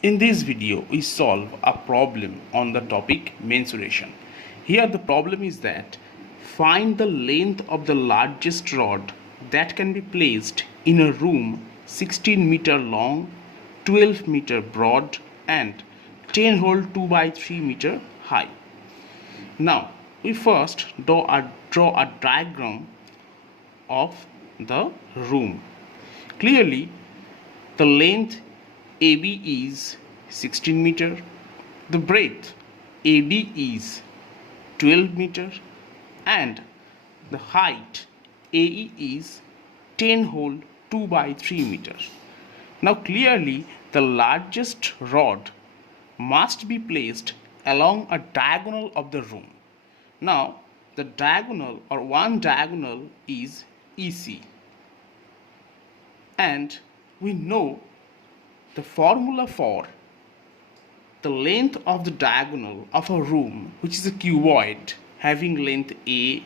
In this video, we solve a problem on the topic mensuration. Here the problem is that find the length of the largest rod that can be placed in a room 16 meter long, 12 meter broad and 10 hole 2 by 3 meter high. Now we first draw a diagram of the room. Clearly the length AB is 16 meter, the breadth AD is 12 meter and the height AE is 10 hole 2 by 3 meter. Now clearly the largest rod must be placed along a diagonal of the room. Now the diagonal or one diagonal is EC, and we know the formula for the length of the diagonal of a room, which is a cuboid having length A,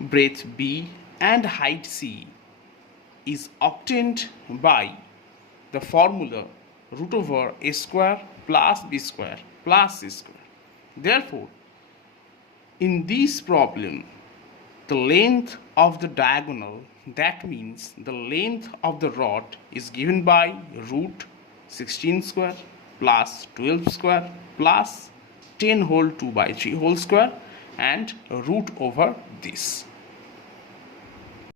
breadth B and height C, is obtained by the formula root over a square plus b square plus c square. Therefore, in this problem, the length of the diagonal, that means the length of the rod, is given by root 16 square plus 12 square plus 10 whole 2 by 3 whole square and root over this.